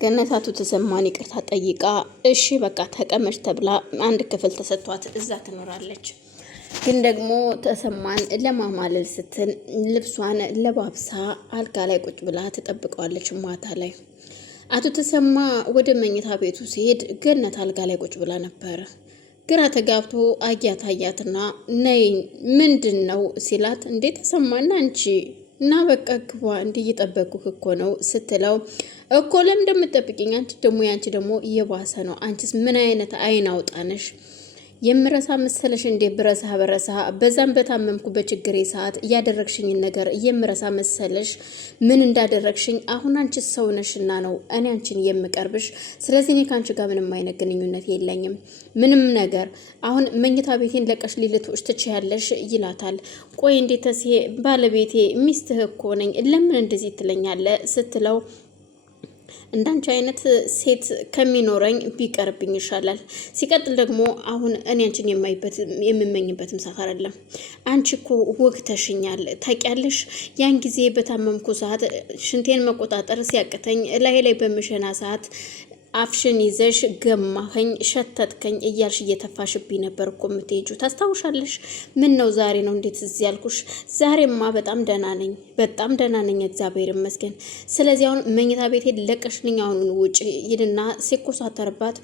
ገነት አቶ ተሰማን ይቅርታ ጠይቃ እሺ በቃ ተቀመጭ ተብላ አንድ ክፍል ተሰጥቷት እዛ ትኖራለች። ግን ደግሞ ተሰማን ለማማለል ስትል ልብሷን ለባብሳ አልጋ ላይ ቁጭ ብላ ትጠብቀዋለች። ማታ ላይ አቶ ተሰማ ወደ መኝታ ቤቱ ሲሄድ ገነት አልጋ ላይ ቁጭ ብላ ነበረ። ግራ ተጋብቶ አያትና ነይ ምንድን ነው ሲላት፣ እንዴት ተሰማና አንቺ እና በቃ ግባ እንዲህ እየጠበቅኩህ እኮ ነው ስትለው፣ እኮ ለምን እንደምትጠብቂኝ አንቺ ደግሞ እየባሰ ነው። አንቺስ ምን አይነት አይን አውጣነሽ? የምረሳ መሰለሽ እንዴ? በረሳ በዛም በታመምኩ በችግሬ ሰዓት ያደረግሽኝን ነገር የምረሳ መሰለሽ? ምን እንዳደረግሽኝ አሁን አንቺስ ሰው ነሽና ነው እኔ አንቺን የምቀርብሽ። ስለዚህ እኔ ካንቺ ጋር ምንም አይነት ግንኙነት የለኝም፣ ምንም ነገር። አሁን መኝታ ቤቴን ለቀሽ ሊልትሽ ትችያለሽ ይላታል። ቆይ እንዴት ተስዬ ባለቤቴ ሚስትህ እኮ ነኝ ለምን እንደዚህ ትለኛለህ ስትለው፣ እንዳንቺ አይነት ሴት ከሚኖረኝ ቢቀርብኝ ይሻላል። ሲቀጥል ደግሞ አሁን እኔ አንቺን የምመኝበትም ሰዓት አይደለም። አንቺ እኮ ወግተሽኛል ታውቂያለሽ። ያን ጊዜ በታመምኩ ሰዓት ሽንቴን መቆጣጠር ሲያቅተኝ ላይ በምሸና ሰዓት አፍሽን ይዘሽ ገማኸኝ፣ ሸተትከኝ እያልሽ እየተፋሽብኝ ነበር እኮ የምትሄጂው ታስታውሻለሽ? ምን ነው ዛሬ ነው እንዴት እዚህ ያልኩሽ? ዛሬማ በጣም ደህና ነኝ እግዚአብሔር ይመስገን። ስለዚህ አሁን መኝታ ቤቴ ለቀሽልኝ አሁን ውጭ ይልና ሲኮሳተርባት፣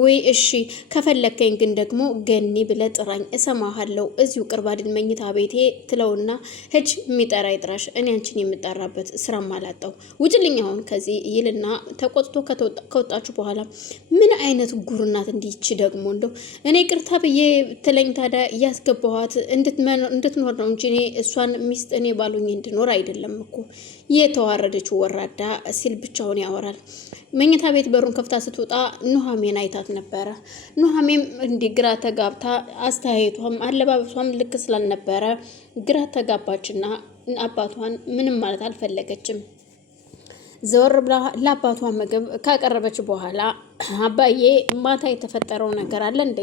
ወይ እሺ ከፈለከኝ ግን ደግሞ ገኒ ብለህ ጥራኝ እሰማሃለሁ፣ እዚሁ ቅርብ አይደል መኝታ ቤቴ ትለውና፣ ሂጅ የሚጠራ ይጥራሽ፣ እኔ አንቺን የምጠራበት ስራም አላጣው፣ ውጭልኝ አሁን ከዚህ ይልና ተቆጥቶ ከወጣችሁ በኋላ ምን አይነት ጉርናት እንዲች ደግሞ እንደው እኔ ቅርታ ብዬ ትለኝ ታዲያ እያስገባኋት እንድትኖር ነው እንጂ እኔ እሷን ሚስት እኔ ባሉኝ እንድኖር አይደለም እኮ የተዋረደችው ወራዳ ሲል ብቻውን ያወራል። መኝታ ቤት በሩን ከፍታ ስትወጣ ኑሐሚን አይታት ነበረ። ኑሐሚን እንዲህ ግራ ተጋብታ አስተያየቷም አለባበሷም ልክ ስላልነበረ ግራ ተጋባችና አባቷን ምንም ማለት አልፈለገችም። ዘወር ብላ ለአባቷ ምግብ ካቀረበች በኋላ አባዬ ማታ የተፈጠረው ነገር አለ እንዴ?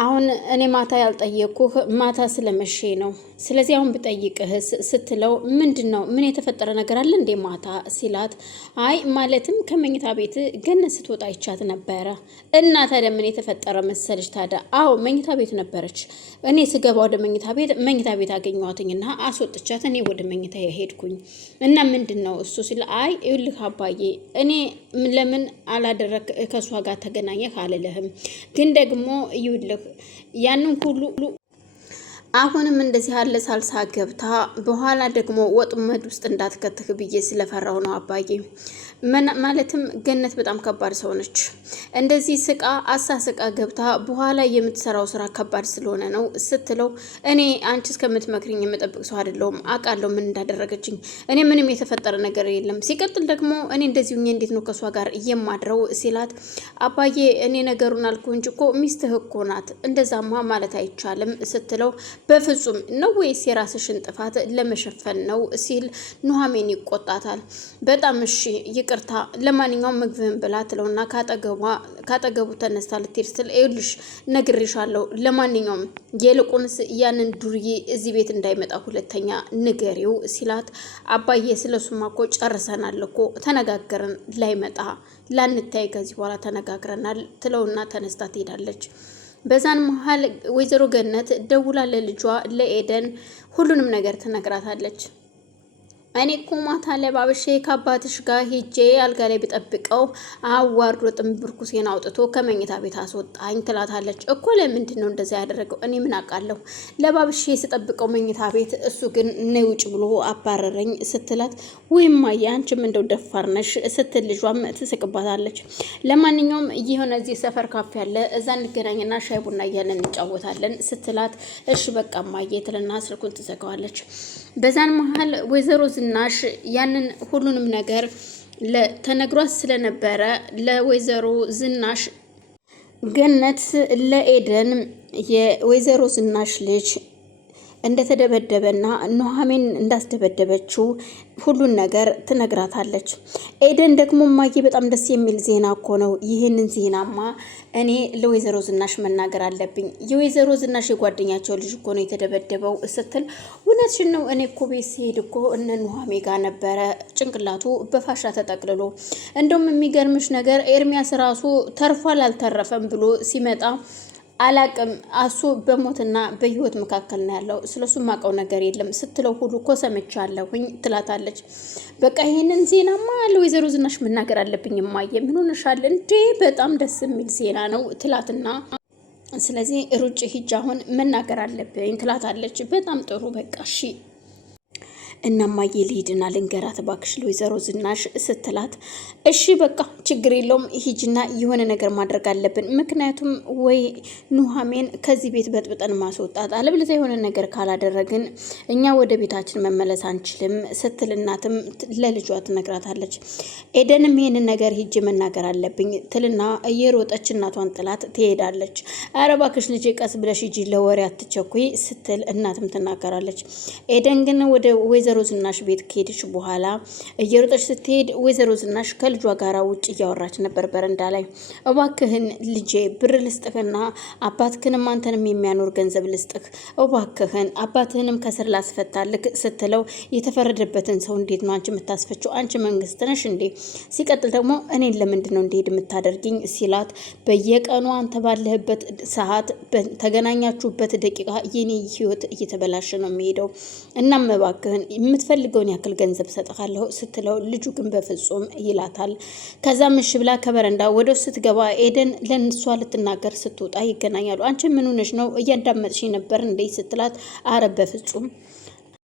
አሁን እኔ ማታ ያልጠየኩህ ማታ ስለመቼ ነው። ስለዚህ አሁን ብጠይቅህስ ስትለው፣ ምንድነው? ምን የተፈጠረ ነገር አለ እንዴ ማታ ሲላት፣ አይ ማለትም ከመኝታ ቤት ገነት ስትወጣ ይቻት ነበረ። እና ታዲያ ምን የተፈጠረ መሰለሽ? ታዲያ አዎ መኝታ ቤት ነበረች። እኔ ስገባ ወደ መኝታ ቤት አገኘኋትኝና አስወጥቻት እኔ ወደ መኝታ ሄድኩኝ። እና ምንድነው እሱ ሲል፣ አይ ይኸውልህ አባዬ እኔ ለምን አላደረክ ከሷ ጋር ተገናኘህ አልልህም፣ ግን ደግሞ ይኸውልህ ያንን ሁሉ አሁንም እንደዚህ ያለ ሳልሳ ገብታ በኋላ ደግሞ ወጥመድ ውስጥ እንዳትከትህ ብዬ ስለፈራው ነው አባዬ። ማለትም ገነት በጣም ከባድ ሰው ነች። እንደዚህ ስቃ ገብታ በኋላ የምትሰራው ስራ ከባድ ስለሆነ ነው ስትለው፣ እኔ አንቺ እስከምትመክሪኝ የምጠብቅ ሰው አይደለሁም፣ አውቃለሁ ምን እንዳደረገችኝ። እኔ ምንም የተፈጠረ ነገር የለም። ሲቀጥል ደግሞ እኔ እንደዚህ እንዴት ነው ከሷ ጋር የማድረው ሲላት፣ አባዬ እኔ ነገሩን አልኩ እንጂ እኮ ሚስትህ እኮ ናት፣ እንደዛማ ማለት አይቻልም ስትለው፣ በፍጹም ነው ወይስ የራስሽን ጥፋት ለመሸፈን ነው ሲል ኑሐሚን ይቆጣታል። በጣም እሺ ይቅርታ፣ ለማንኛውም ምግብን ብላ ትለውና ካጠገቡ ተነስታ ልትሄድ ስትል፣ ይኸውልሽ ነግሬሻለሁ፣ ለማንኛውም የልቁንስ ያንን ዱርዬ እዚህ ቤት እንዳይመጣ ሁለተኛ ንገሪው ሲላት፣ አባዬ ስለሱማ እኮ ጨርሰናል እኮ ተነጋገርን፣ ላይመጣ ላንታይ ከዚህ በኋላ ተነጋግረናል ትለውና ተነስታ ትሄዳለች። በዛን መሀል ወይዘሮ ገነት ደውላ ለልጇ ለኤደን ሁሉንም ነገር ትነግራታለች። እኔ እኮ ማታ ለባብሼ ከአባትሽ ጋር ሂጄ አልጋ ላይ ብጠብቀው አዋርዶ ጥንብርኩሴን አውጥቶ ከመኝታ ቤት አስወጣኝ ትላታለች። እኮ ለምንድን ነው እንደዛ ያደረገው? እኔ ምን አውቃለሁ? ለባብሼ ስጠብቀው መኝታ ቤት እሱ ግን ነይ ውጭ ብሎ አባረረኝ ስትላት፣ ወይም ማየ አንቺም እንደው ደፋር ነሽ ስትል ልጇም ትስቅባታለች። ለማንኛውም የሆነ እዚህ ሰፈር ካፌ ያለ እዛ እንገናኝና ሻይ ቡና እያለን እንጫወታለን ስትላት፣ እሺ በቃ ማየ ትልና ስልኩን ትዘጋዋለች። በዛን መሀል ወይዘሮ ዝናሽ ያንን ሁሉንም ነገር ተነግሯት ስለነበረ ለወይዘሮ ዝናሽ ገነት ለኤደን የወይዘሮ ዝናሽ ልጅ እንደተደበደበና ኑሐሚን እንዳስደበደበችው ሁሉን ነገር ትነግራታለች። ኤደን ደግሞ እማዬ በጣም ደስ የሚል ዜና እኮ ነው፣ ይህንን ዜናማ እኔ ለወይዘሮ ዝናሽ መናገር አለብኝ። የወይዘሮ ዝናሽ የጓደኛቸው ልጅ እኮ ነው የተደበደበው ስትል እውነትሽን ነው፣ እኔ እኮ ቤት ሲሄድ እኮ እነ ኑሐሜ ጋር ነበረ ጭንቅላቱ በፋሻ ተጠቅልሎ። እንደውም የሚገርምሽ ነገር ኤርሚያስ ራሱ ተርፏል አልተረፈም ብሎ ሲመጣ አላቅም እሱ በሞትና በህይወት መካከል ነው ያለው፣ ስለሱ ማቀው ነገር የለም ስትለው ሁሉ እኮ ሰምቻለሁኝ ትላታለች። በቃ ይሄንን ዜናማ ለወይዘሮ ዝናሽ መናገር አለብኝ እማዬ፣ ምን ሆነሻል እንዴ? በጣም ደስ የሚል ዜና ነው ትላትና ስለዚህ ሩጭ ሂጅ አሁን መናገር አለብኝ ትላታለች። በጣም ጥሩ በቃ እሺ እናማዬ ልሂድና ልንገራት እባክሽ ለወይዘሮ ዝናሽ ስትላት፣ እሺ በቃ ችግር የለውም ሂጅና የሆነ ነገር ማድረግ አለብን፣ ምክንያቱም ወይ ኑሐሜን ከዚህ ቤት በጥብጠን ማስወጣት አለበለዚያ የሆነ ነገር ካላደረግን እኛ ወደ ቤታችን መመለስ አንችልም ስትል እናትም ለልጇ ትነግራታለች። ኤደንም ይሄንን ነገር ሂጅ መናገር አለብኝ ትልና እየሮጠች እናቷን ጥላት ትሄዳለች። ኧረ እባክሽ ልጄ ቀስ ብለሽ ሂጂ ለወሬ አትቸኩይ ስትል እናትም ትናገራለች። ኤደን ግን ወደ ወይዘሮ ዝናሽ ቤት ከሄደች በኋላ እየሮጠች ስትሄድ ወይዘሮ ዝናሽ ከልጇ ጋር ውጭ እያወራች ነበር በረንዳ ላይ። እባክህን ልጄ ብር ልስጥህና አባትህንም አንተንም የሚያኖር ገንዘብ ልስጥህ እባክህን አባትህንም ከስር ላስፈታልክ ስትለው፣ የተፈረደበትን ሰው እንዴት ነው አንቺ የምታስፈችው? አንቺ መንግስት ነሽ እንዴ? ሲቀጥል ደግሞ እኔን ለምንድን ነው እንዲሄድ የምታደርጊኝ ሲላት፣ በየቀኑ አንተ ባለህበት ሰዓት ተገናኛችሁበት ደቂቃ የኔ ህይወት እየተበላሸ ነው የሚሄደው። እናም እባክህን የምትፈልገውን ያክል ገንዘብ ሰጥሃለሁ ስትለው፣ ልጁ ግን በፍጹም ይላታል። ከዛም እሺ ብላ ከበረንዳ ወደ ውስጥ ስትገባ ኤደን ለእሷ ልትናገር ስትወጣ ይገናኛሉ። አንቺ ምን ሆነሽ ነው? እያዳመጥሽ ነበር እንዴ ስትላት፣ አረ በፍጹም